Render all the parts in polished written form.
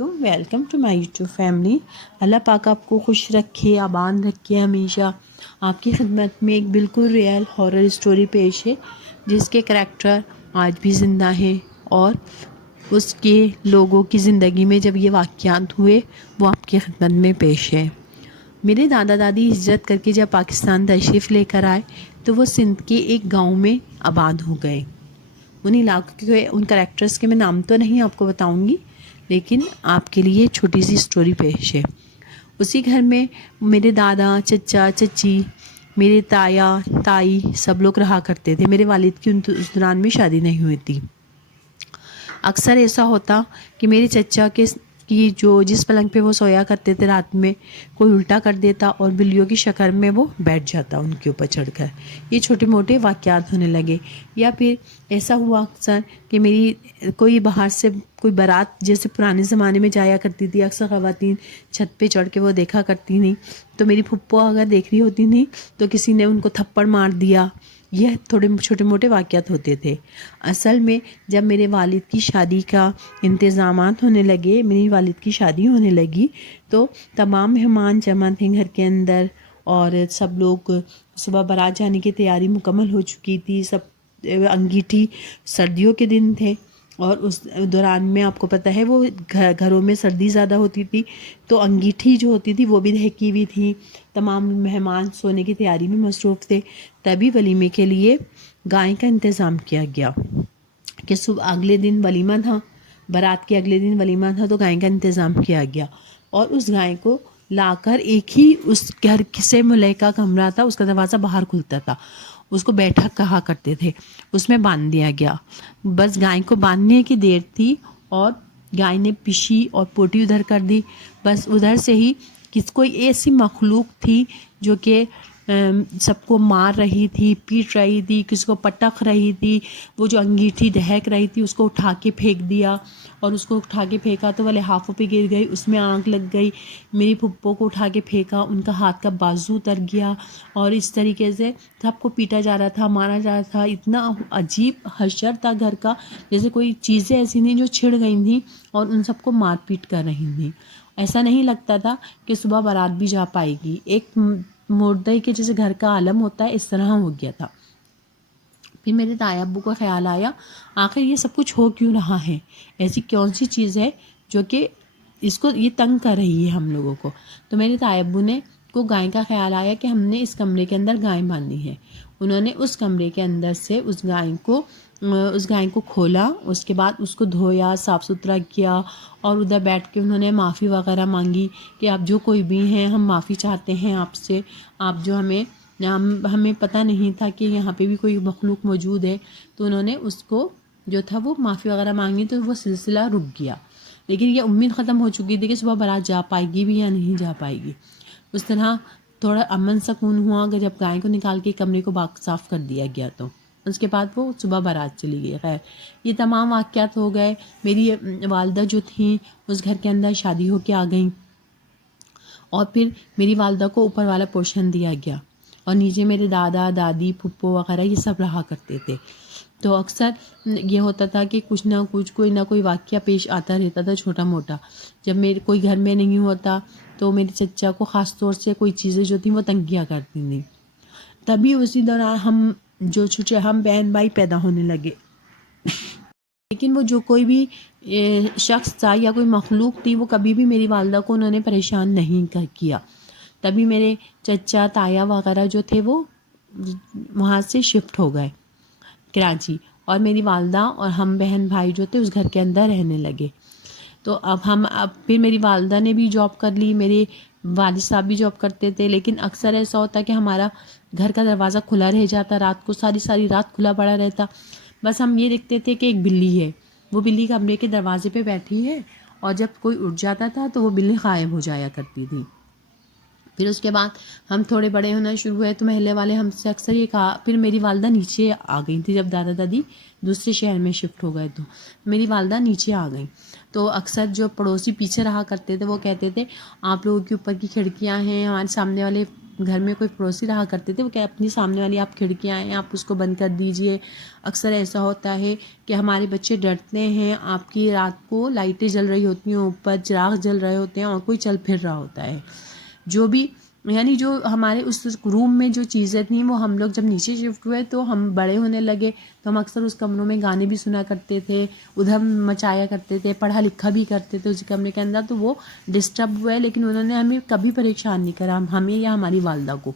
Welcome to my YouTube family. اللہ پاک آپ کو خوش رکھے, آباد رکھے. ہمیشہ آپ کی خدمت میں ایک بالکل ریئل ہارر اسٹوری پیش ہے جس کے کریکٹر آج بھی زندہ ہیں اور اس کے لوگوں کی زندگی میں جب یہ واقعات ہوئے وہ آپ کی خدمت میں پیش ہے. میرے دادا دادی ہجرت کر کے جب پاکستان تشریف لے کر آئے تو وہ سندھ کے ایک گاؤں میں آباد ہو گئے. ان علاقوں کے ان کریکٹرز کے میں نام تو نہیں آپ کو بتاؤں گی, لیکن آپ کے لیے چھوٹی سی اسٹوری پیش ہے. اسی گھر میں میرے دادا, چچا, چچی, میرے تایا, تائی سب لوگ رہا کرتے تھے. میرے والد کی اس دوران میں شادی نہیں ہوئی تھی. اکثر ایسا ہوتا کہ میرے چچا کی جس پلنگ پہ وہ سویا کرتے تھے رات میں کوئی الٹا کر دیتا اور بلیوں کی شکل میں وہ بیٹھ جاتا ان کے اوپر چڑھ کر. یہ چھوٹے موٹے واقعات ہونے لگے. یا پھر ایسا ہوا اکثر کہ میری کوئی باہر سے کوئی بارات جیسے پرانے زمانے میں جایا کرتی تھی, اکثر خواتین چھت پہ چڑھ کے وہ دیکھا کرتی تھیں, تو میری پھپھو اگر دیکھ رہی ہوتی تھیں تو کسی نے ان کو تھپڑ مار دیا. یہ تھوڑے چھوٹے موٹے واقعات ہوتے تھے. اصل میں جب میرے والد کی شادی کا انتظامات ہونے لگے, میری والد کی شادی ہونے لگی, تو تمام مہمان جمع تھے گھر کے اندر اور سب لوگ صبح بارات جانے کی تیاری مکمل ہو چکی تھی. سب انگیٹھی سردیوں کے دن تھے اور اس دوران میں آپ کو پتہ ہے وہ گھروں میں سردی زیادہ ہوتی تھی, تو انگیٹھی جو ہوتی تھی وہ بھی دہکی ہوئی تھی. تمام مہمان سونے کی تیاری میں مصروف تھے. تبھی ولیمے کے لیے گائے کا انتظام کیا گیا کہ صبح اگلے دن ولیمہ تھا, بارات کے اگلے دن ولیمہ تھا, تو گائے کا انتظام کیا گیا اور اس گائے کو لا کر ایک ہی اس گھر سے ملیکہ کمرہ تھا, اس کا دروازہ باہر کھلتا تھا, اس کو بیٹھک کہا کرتے تھے, اس میں باندھ دیا گیا. بس گائے کو باندھنے کی دیر تھی اور گائے نے پشی اور پوٹی ادھر کر دی. بس ادھر سے ہی کوئی ایسی مخلوق تھی جو کہ سب کو مار رہی تھی, پیٹ رہی تھی, کسی کو پٹک رہی تھی. وہ جو انگیٹھی دہک رہی تھی اس کو اٹھا کے پھینک دیا, اور اس کو اٹھا کے پھینکا تو وہ لحافوں پہ گر گئی, اس میں آگ لگ گئی. میری پھپھو کو اٹھا کے پھینکا, ان کا ہاتھ کا بازو اتر گیا اور اس طریقے سے سب کو پیٹا جا رہا تھا, مارا جا رہا تھا. اتنا عجیب حشر تھا گھر کا, جیسے کوئی چیزیں ایسی نہیں جو چھڑ گئی تھیں اور ان سب کو مار پیٹ کر رہی تھیں. ایسا نہیں لگتا تھا کہ صبح بارات بھی جا پائے گی. ایک مردے کے جیسے گھر کا عالم ہوتا ہے اس طرح ہو گیا تھا. پھر میرے تایا ابو کو خیال آیا آخر یہ سب کچھ ہو کیوں رہا ہے, ایسی کون سی چیز ہے جو کہ اس کو یہ تنگ کر رہی ہے ہم لوگوں کو. تو میرے تایا ابو کو گائے کا خیال آیا کہ ہم نے اس کمرے کے اندر گائے باندھی ہے. انہوں نے اس کمرے کے اندر سے اس گائے کو کھولا, اس کے بعد اس کو دھویا, صاف ستھرا کیا اور ادھر بیٹھ کے انہوں نے معافی وغیرہ مانگی کہ آپ جو کوئی بھی ہیں ہم معافی چاہتے ہیں آپ سے, آپ جو ہمیں پتہ نہیں تھا کہ یہاں پہ بھی کوئی مخلوق موجود ہے. تو انہوں نے اس کو جو تھا وہ معافی وغیرہ مانگی, تو وہ سلسلہ رک گیا. لیکن یہ امید ختم ہو چکی تھی کہ صبح بارات جا پائے گی بھی یا نہیں جا پائے گی. اس طرح تھوڑا امن سکون ہوا کہ جب گائے کو نکال کے کمرے کو صاف کر دیا گیا, تو اس کے بعد وہ صبح بارات چلی گئی. خیر یہ تمام واقعات ہو گئے. میری والدہ جو تھیں اس گھر کے اندر شادی ہو کے آ گئیں اور پھر میری والدہ کو اوپر والا پورشن دیا گیا اور نیچے میرے دادا دادی پھپھو وغیرہ یہ سب رہا کرتے تھے. تو اکثر یہ ہوتا تھا کہ کچھ نہ کچھ کوئی نہ کوئی واقعہ پیش آتا رہتا تھا چھوٹا موٹا. جب کوئی گھر میں نہیں ہوتا تو میرے چچا کو خاص طور سے کوئی چیزیں جو تھیں وہ تنگ کیا کرتی تھیں. تبھی اسی دوران ہم بہن بھائی پیدا ہونے لگے. لیکن وہ جو کوئی بھی شخص تھا یا کوئی مخلوق تھی وہ کبھی بھی میری والدہ کو انہوں نے پریشان نہیں کیا. تبھی میرے چچا تایا وغیرہ جو تھے وہ وہاں سے شفٹ ہو گئے کراچی, اور میری والدہ اور ہم بہن بھائی جو تھے اس گھر کے اندر رہنے لگے. تو اب پھر میری والدہ نے بھی جاب کر لی, میرے والد صاحب بھی جاب کرتے تھے. لیکن اکثر ایسا ہوتا کہ ہمارا گھر کا دروازہ کھلا رہ جاتا, رات کو ساری رات کھلا پڑا رہتا. بس ہم یہ دیکھتے تھے کہ ایک بلی ہے, وہ بلی کمرے کے دروازے پہ بیٹھی ہے, اور جب کوئی اٹھ جاتا تھا تو وہ بلی غائب ہو جایا کرتی تھی. پھر اس کے بعد ہم تھوڑے بڑے ہونا شروع ہوئے تو محلے والے ہم سے اکثر یہ کہا. پھر میری والدہ نیچے آ گئی تھی جب دادا دادی دوسرے شہر میں شفٹ ہو گئے, تو میری والدہ نیچے آ گئیں. تو اکثر جو پڑوسی پیچھے رہا کرتے تھے وہ کہتے تھے آپ لوگوں کے اوپر کی کھڑکیاں ہیں, ہمارے سامنے والے گھر میں کوئی پڑوسی رہا کرتے تھے، وہ کہ اپنی سامنے والی آپ کھڑکیاں ہیں آپ اس کو بند کر دیجئے. اکثر ایسا ہوتا ہے کہ ہمارے بچے ڈرتے ہیں، آپ کی رات کو لائٹیں جل رہی ہوتی ہیں، اوپر چراغ جل رہے ہوتے ہیں اور کوئی چل پھر رہا ہوتا ہے. جو بھی یعنی جو ہمارے اس روم میں جو چیزیں تھیں وہ ہم لوگ جب نیچے شفٹ ہوئے تو ہم بڑے ہونے لگے تو ہم اکثر اس کمروں میں گانے بھی سنا کرتے تھے، ادھم مچایا کرتے تھے، پڑھا لکھا بھی کرتے تھے اس کمرے کے اندر. تو وہ ڈسٹرب ہوئے لیکن انہوں نے ہمیں کبھی پریشان نہیں کرا، ہمیں یا ہماری والدہ کو.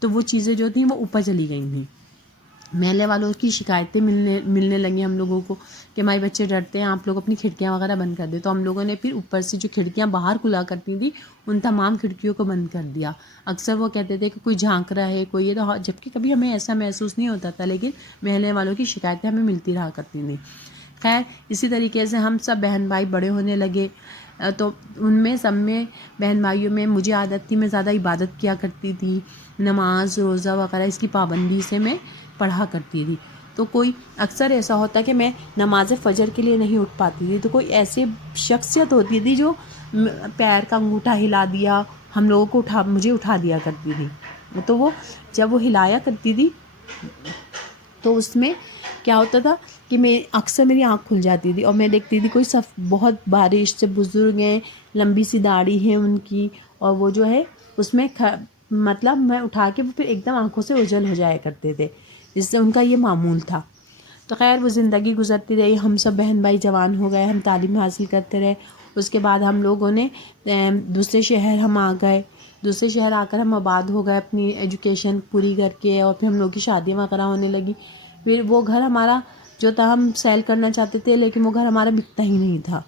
تو وہ چیزیں جو تھیں وہ اوپر چلی گئی تھیں. محلے والوں کی شکایتیں ملنے لگیں ہم لوگوں کو کہ ہمارے بچے ڈرتے ہیں، آپ لوگ اپنی کھڑکیاں وغیرہ بند کر دیں. تو ہم لوگوں نے پھر اوپر سے جو کھڑکیاں باہر کھلا کرتی تھیں ان تمام کھڑکیوں کو بند کر دیا. اکثر وہ کہتے تھے کہ کوئی جھانک رہا ہے کوئی یہ، تو جبکہ کبھی ہمیں ایسا محسوس نہیں ہوتا تھا، لیکن محلے والوں کی شکایتیں ہمیں ملتی رہا کرتی تھیں. خیر اسی طریقے سے ہم سب بہن بھائی بڑے ہونے لگے تو ان میں سب میں بہن بھائیوں میں مجھے عادت تھی، میں زیادہ عبادت کیا کرتی تھی، نماز روزہ وغیرہ اس کی پابندی سے میں پڑھا کرتی تھی. تو کوئی اکثر ایسا ہوتا کہ میں نماز فجر کے لیے نہیں اٹھ پاتی تھی، تو کوئی ایسی شخصیت ہوتی تھی جو پیر کا انگوٹھا ہلا دیا، ہم لوگوں کو مجھے اٹھا دیا کرتی تھی. تو وہ جب وہ ہلایا کرتی تھی تو اس میں کیا ہوتا تھا کہ میں اکثر میری آنکھ کھل جاتی تھی اور میں دیکھتی تھی کوئی بہت بارش سے بزرگ ہیں، لمبی سی داڑھی ہے ان کی، اور وہ جو ہے اس میں مطلب میں اٹھا کے وہ پھر ایک دم آنکھوں سے اوجھل ہو جایا کرتے تھے، جس سے ان کا یہ معمول تھا. تو خیر وہ زندگی گزرتی رہی، ہم سب بہن بھائی جوان ہو گئے، ہم تعلیم حاصل کرتے رہے. اس کے بعد ہم لوگوں نے دوسرے شہر ہم آ گئے، دوسرے شہر آ کر ہم آباد ہو گئے اپنی ایجوکیشن پوری کر کے، اور پھر ہم لوگ کی شادیاں وغیرہ ہونے لگی. پھر وہ گھر ہمارا جو تھا ہم سیل کرنا چاہتے تھے لیکن وہ گھر ہمارا بکتا ہی نہیں تھا.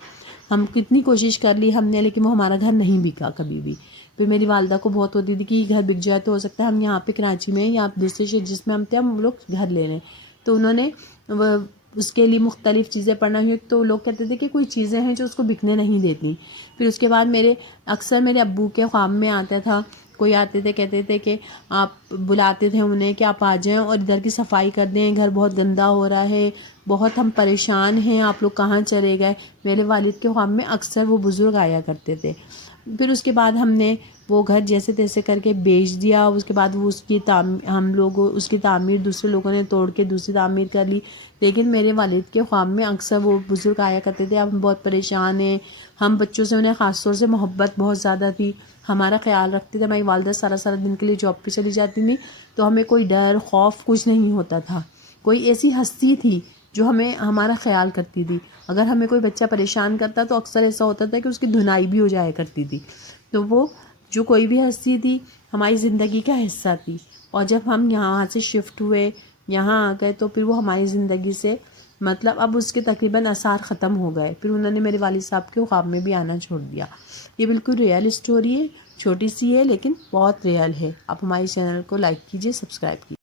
ہم کتنی کوشش کر لی ہم نے لیکن وہ ہمارا گھر نہیں بکا کبھی بھی. پھر میری والدہ کو بہت ہوتی تھی کہ یہ گھر بک جائے تو ہو سکتا ہے ہم یہاں پہ کراچی میں یا دوسرے شہر جس میں ہم تھے ہم لوگ گھر لے لیں. تو انہوں نے اس کے لیے مختلف چیزیں پڑھنا ہوئی، تو لوگ کہتے تھے کہ کوئی چیزیں ہیں جو اس کو بکنے نہیں دیتی. پھر اس کے بعد اکثر میرے ابو کے خواب میں آتا تھا، کوئی آتے تھے کہتے تھے کہ آپ بلاتے تھے انہیں کہ آپ آ جائیں اور ادھر کی صفائی کر دیں، گھر بہت گندا ہو رہا ہے، بہت ہم پریشان ہیں، آپ لوگ کہاں چلے گئے. میرے والد کے خواب میں اکثر وہ بزرگ آیا کرتے تھے. پھر اس کے بعد ہم نے وہ گھر جیسے تیسے کر کے بیچ دیا. اس کے بعد وہ ہم لوگ اس کی تعمیر دوسرے لوگوں نے توڑ کے دوسری تعمیر کر لی. لیکن میرے والد کے خواب میں اکثر وہ بزرگ آیا کرتے تھے، اب ہم بہت پریشان ہیں. ہم بچوں سے انہیں خاص طور سے محبت بہت زیادہ تھی، ہمارا خیال رکھتے تھے. ہماری والدہ سارا دن کے لیے جاب پہ چلی جاتی تھیں تو ہمیں کوئی ڈر خوف کچھ نہیں ہوتا تھا. کوئی ایسی ہستی تھی جو ہمارا خیال کرتی تھی. اگر ہمیں کوئی بچہ پریشان کرتا تو اکثر ایسا ہوتا تھا کہ اس کی دھنائی بھی ہو جایا کرتی تھی. تو وہ جو کوئی بھی ہستی تھی ہماری زندگی کا حصہ تھی. اور جب ہم یہاں سے شفٹ ہوئے، یہاں آ گئے، تو پھر وہ ہماری زندگی سے مطلب اب اس کے تقریباً آثار ختم ہو گئے. پھر انہوں نے میرے والد صاحب کے خواب میں بھی آنا چھوڑ دیا. یہ بالکل ریئل اسٹوری ہے، چھوٹی سی ہے لیکن بہت ریئل ہے. آپ ہمارے چینل کو لائک کیجئے، سبسکرائب کیجئے.